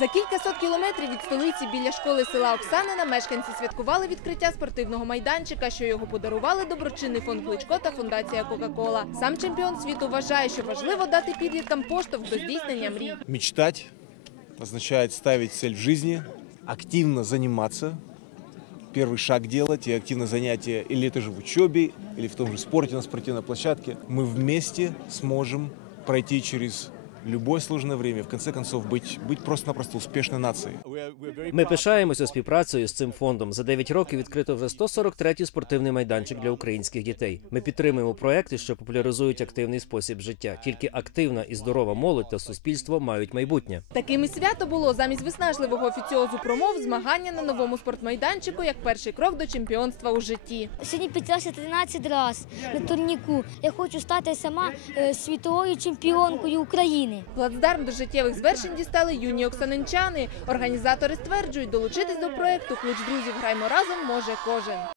За кількасот кілометрів від столиці біля школи села Оксанина мешканці святкували відкриття спортивного майданчика, що його подарували доброчинний фонд Кличко та фундація Кока-Кола. Сам чемпіон світу вважає, що важливо дати підліткам поштовх до здійснення мрій. Мечтать означает ставить цель в жизни, активно заниматься, первый шаг делать и активно занятия, или это же в учебе, или в том же спорте на спортивной площадке. Мы вместе сможем пройти через любое сложное время, в конце концов быть, быть просто-напросто успешной нацией. Ми пишаємося співпрацею з цим фондом. За 9 років відкрито вже 143-й спортивний майданчик для українських дітей. Ми підтримуємо проекти, що популяризують активний спосіб життя. Тільки активна і здорова молодь та суспільство мають майбутнє. Таким і свято було замість виснажливого офіціозу промов змагання на новому спортмайданчику як перший крок до чемпіонства у житті. Сьогодні піднявся 13 разів на турніку. Я хочу стати сама е, світовою чемпіонкою України. Плацдарм до життєвих звершень дістали юні оксанинчани. Організатори стверджують, долучитись до проекту «Клич друзів граймо разом може кожен.